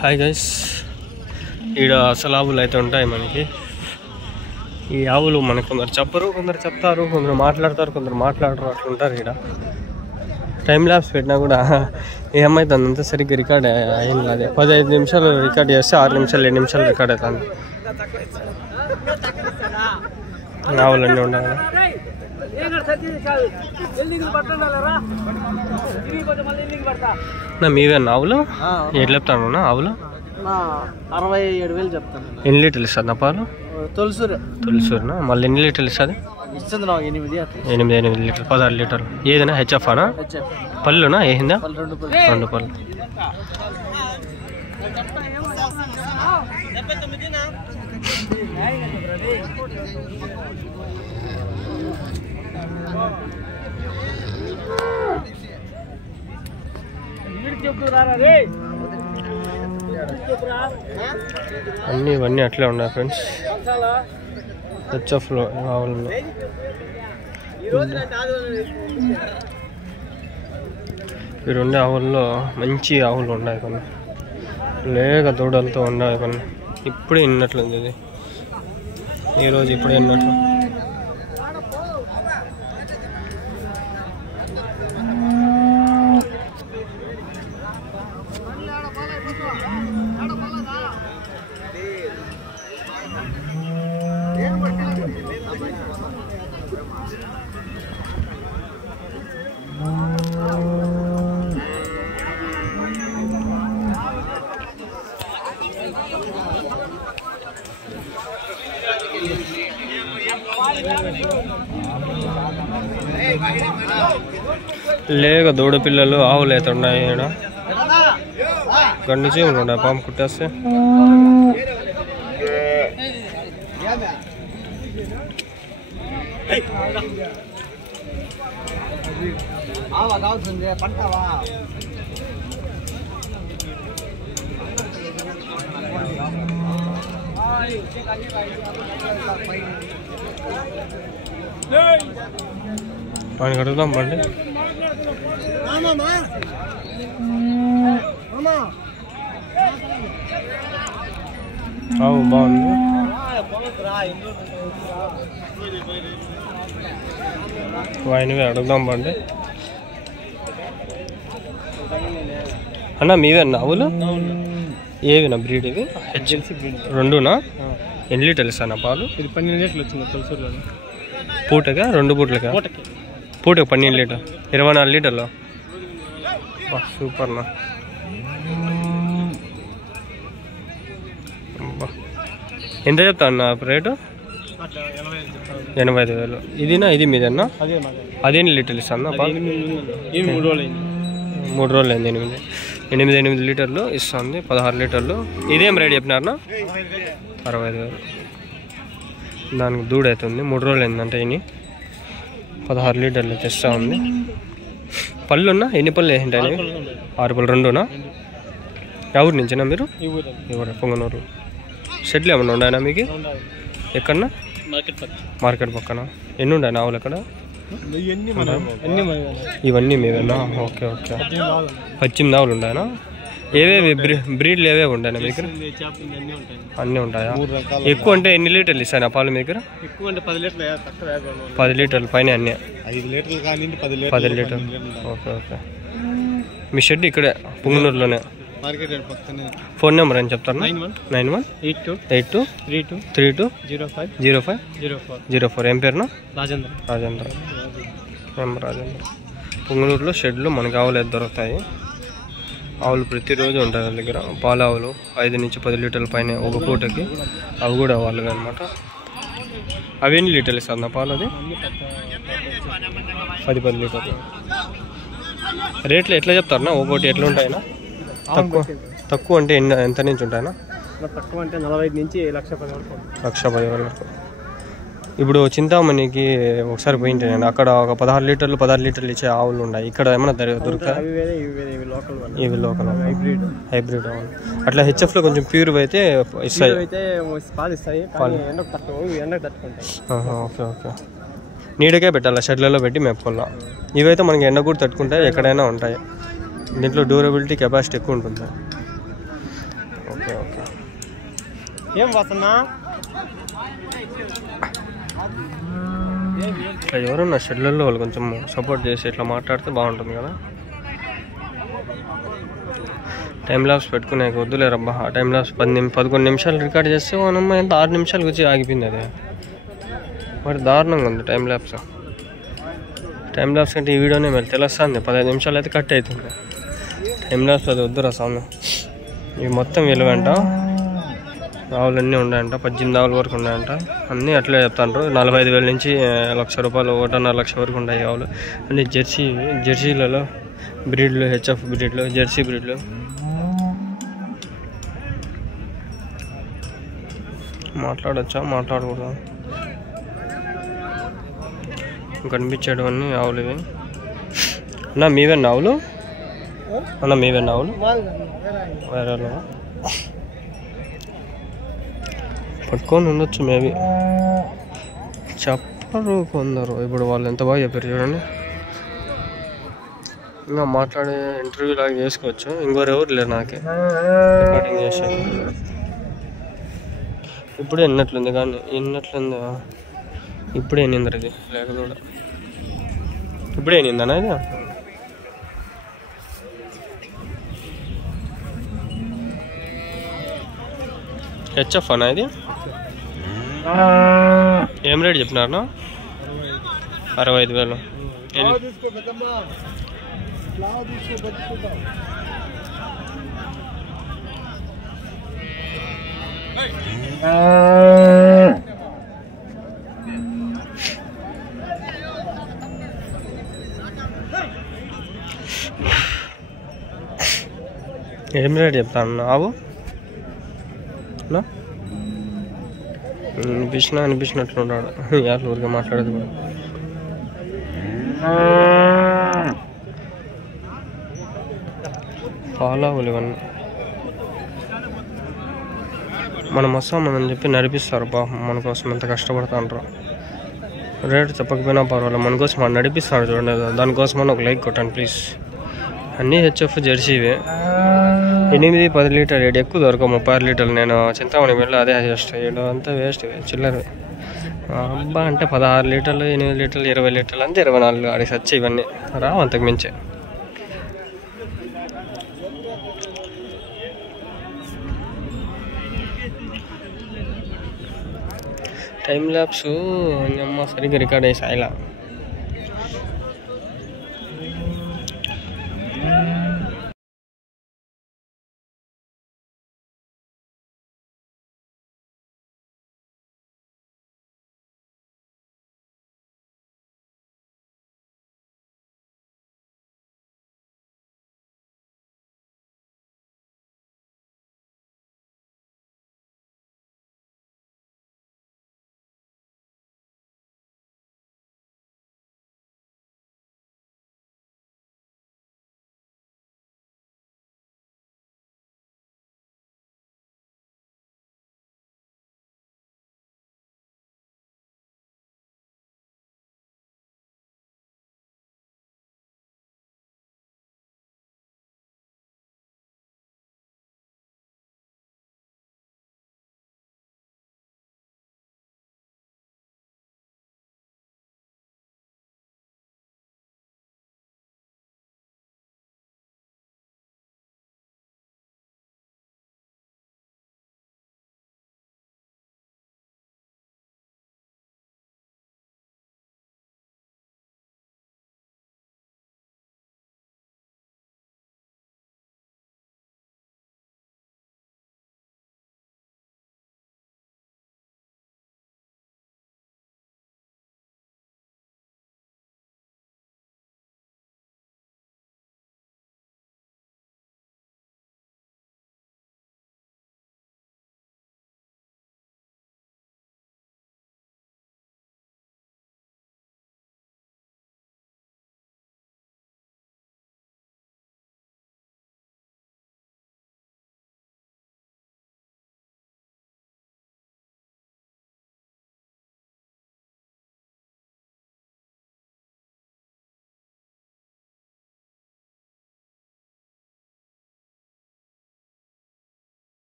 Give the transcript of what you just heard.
Hi guys, ఈడ అసలు ఆవులు అయితే ఉంటాయి మనకి. ఈ ఆవులు మనకు కొందరు చెప్పరు, కొందరు చెప్తారు, కొందరు మాట్లాడతారు, కొందరు మాట్లాడరు, అట్లుంటారు. ఈడ టైం ల్యాబ్స్ పెట్టినా కూడా ఏమవుతుంది అంతా సరిగ్గా రికార్డ్ అయింది. అదే 15 నిమిషాలు రికార్డ్ చేస్తే 6 నిమిషాలు 7 నిమిషాలు రికార్డ్ అవుతుంది. ఆవులన్నీ ఉండాలి. మీవేనా ఆవులు? ఎట్లా చెప్తాను ఆవులు? 67,000 చెప్తాను. ఎన్ని లీటర్లు ఇస్తుంది నా పాలు? తొలిసూరునా? మళ్ళీ ఎన్ని లీటర్లు ఇస్తుంది? 8 లీటర్లు, 16 లీటర్లు. ఏదైనా హెచ్ఎఫ్ అనా? పళ్ళునా? ఏందా? 2 పళ్ళు. అన్నీ ఇవన్నీ అట్లే ఉన్నాయి ఫ్రెండ్స్. హెచ్ఎఫ్లో ఆవులు ఈ 2 ఆవుల్లో మంచి ఆవులు ఉన్నాయి. కొన్ని లేక దూడలతో ఉన్నాయి. కొన్ని ఇప్పుడే విన్నట్లుంది. ఇది ఈరోజు ఇప్పుడే విన్నట్లు. లేక దూడ పిల్లలు ఆవులు అయితే ఉన్నాయి. ఈడ గండు చీమలు ఉన్నాయి. పాము కుట్టేస్తే వాడికి అడుగుదాం బండి. ఆవు బాగుంది. వాయినవే అడుగుదాం బండి. అన్న మీవేనా ఆవులు? ఏవినా బ్రీడ్ ఇవి? రెండునా? ఎన్ని లీటర్లు ఇస్తానా పాలు? ఇది 12 లీటర్లు వచ్చింది తొలిసూరులో. పూటగా 2 పూటలుగా? పూటకు 12 లీటర్, 24 లీటర్లు. సూపర్నా. ఎంత చెప్తా అన్న రేటు? 85,000. ఇదినా? ఇది మీదన్నా? అదేని లీటర్లు ఇస్తాను పాలు? 3 రోజులు అయింది. 8 లీటర్లు ఇస్తుంది. 16 లీటర్లు. ఇదేం రేట్ చెప్పినారన్నా? 65,000. దానికి దూడ అవుతుంది. 3 రోజులు అయిందంటే ఇని 16 లీటర్లు తెస్తా ఉంది. పళ్ళున్నా? ఎన్ని పళ్ళు వేసింటాయి? 6 పళ్ళు. 2నా? ఎవరి నుంచినా మీరు? ఎవరు? పొంగనూరు. షెడ్లు ఏమన్నా ఉన్నాయన్నా మీకు? ఎక్కడన్నా? మార్కెట్ పక్కన. ఎన్ని ఉన్నాయి ఆవులు అక్కడ? ఇవన్నీ మీవేనా? Okay okay. 18 ఆవులు ఉన్నాయనా? ఏవేవి బ్రీడ్లు ఏవేవి ఉంటాయన్నా మీ దగ్గర? అన్నీ ఉంటాయా? ఎక్కువ అంటే ఎన్ని లీటర్లు ఇస్తాను పాలు మీ దగ్గర? 10 లీటర్లు పైన అన్నీ? 10 లీటర్లు. Okay okay. మీ షెడ్ ఇక్కడే పొంగనూరులోనే? ఫోన్ నెంబర్ అని చెప్తారు? 9182320504. ఏం పేరునా? రాజేంద్ర. పొంగనూరులో షెడ్లు మనకి ఆవులు అయితే దొరుకుతాయి. ఆవులు ప్రతిరోజు ఉంటాయి వాళ్ళ దగ్గర. పాల ఆవులు 5 నుంచి 10 లీటర్ల పైన ఒక పూటకి. అవి కూడా వాళ్ళవి అనమాట. అవి ఎన్ని లీటర్లు ఇస్తుంది పాలు? అది 10 లీటర్లు. రేట్లు ఎట్లా చెప్తారన్నా? ఒకటి ఎట్లా ఉంటాయినా? తక్కువ అంటే ఎంత నుంచి ఉంటాయన్నా? తక్కువ అంటే 45 నుంచి 1,10,000 వరకు. ఇప్పుడు చింతామణికి ఒకసారి పోయింటే నేను అక్కడ ఒక 16 లీటర్లు ఇచ్చే ఆవులు ఉన్నాయి. ఇక్కడ ఏమైనా దొరుకుతాయి? ఇవి లోకల్ హైబ్రిడ్ ఆవులు. అట్లా హెచ్ఎఫ్లో కొంచెం ప్యూర్ అయితే ఇస్తాయి. Okay okay. నీడకే పెట్టాలి, షెడ్లలో పెట్టి మేపుకోవాలా. ఇవైతే మనకి ఎండ కూడా తట్టుకుంటాయి, ఎక్కడైనా ఉంటాయి. దీంట్లో డ్యూరబిలిటీ కెపాసిటీ ఎక్కువ ఉంటుంది. Okay okay. ఏం వస్తున్నా ఇట్లా ఎవరన్నా షెడ్లలో వాళ్ళు కొంచెం సపోర్ట్ చేసి ఇట్లా మాట్లాడితే బాగుంటుంది కదా. టైం లాప్స్ పెట్టుకునే వద్దులేరబ్బా. ఆ టైం లాప్స్ 11 నిమిషాలు రికార్డ్ చేస్తే మనం ఎంత 6 నిమిషాలు వచ్చి ఆగిపోయింది. అది మరి దారుణంగా ఉంది టైం లాప్స్. టైం లాప్స్ కంటే ఈ వీడియోనే మరి తెలుస్తుంది. 15 నిమిషాలు అయితే కట్ అవుతుంది. టైం లాప్స్ అది వద్దురా స్వామి. ఇవి మొత్తం విలువంట. ఆవులు అన్నీ ఉన్నాయంట, 18 ఆవుల వరకు ఉన్నాయంట. అన్నీ అట్లే చెప్తాండ్రు. 45,000 నుంచి ₹1,00,000, 1.5 లక్ష వరకు ఉన్నాయి ఆవులు. అన్ని జెర్సీలలో బ్రీడ్లు, హెచ్ఎఫ్ బ్రీడ్లు, జెర్సీ బ్రీడ్లు. మాట్లాడచ్చా మాట్లాడకూడదు? కనిపించేటివన్నీ ఆవులు ఇవి. అన్నా మీవేనా ఆవులు? అన్నా మీవేనా ఆవులు? వేరే పట్టుకొని ఉండొచ్చు మేబీ, చెప్పరు కొందరు. ఇప్పుడు వాళ్ళు ఎంత బాగా చెప్పారు చూడండి. ఇంకా మాట్లాడే ఇంటర్వ్యూ లాగా చేసుకోవచ్చు. ఇంకోరు ఎవరు లేరు నాకే రికార్డింగ్ చేసే. ఇప్పుడే ఎన్నట్లుంది కానీ ఎన్నట్లుంది. ఇప్పుడే ఎన్నిందరు ఇది లేక కూడా ఇప్పుడే ఎన్నిందనా ఇది. హెచ్ఎఫ్ అన్నా ఇది? ఏం రేట్ చెప్పినారు? 65,000. ఏం రేట్ చెప్తాను ఆవు? అనిపించినట్లున్నాడు. యాభై ఊరిగా మాట్లాడదు కూడా. పాలావులు ఇవన్నీ మనం వస్తామని చెప్పి నడిపిస్తారు. పాపం మన కోసం ఎంత కష్టపడతా అంటారు. రేటు చెప్పకపోయినా పర్వాలేదు, మన కోసం మనం నడిపిస్తారు చూడండి. దానికోసమని ఒక లైక్ కొట్టండి ప్లీజ్. అన్నీ హెచ్ఎఫ్ జెర్సీవే. 8-10 లీటర్ రేటు ఎక్కువ దొరకవు. 36 లీటర్లు. నేను చింతామణి వెళ్ళి అదే వేస్ట్ అయ్యాడు. అంతా వేస్ట్ చిల్లర. అబ్బా అంటే 16 లీటర్లు, 8 లీటర్లు, 20 లీటర్లు అంతే. 24 ఆడికి సచ్చి ఇవన్నీ రావు అంతకు మించే. టైం ల్యాప్స్ అమ్మ సరిగ్గా రికార్డ్ అయ్యి సాయిలా.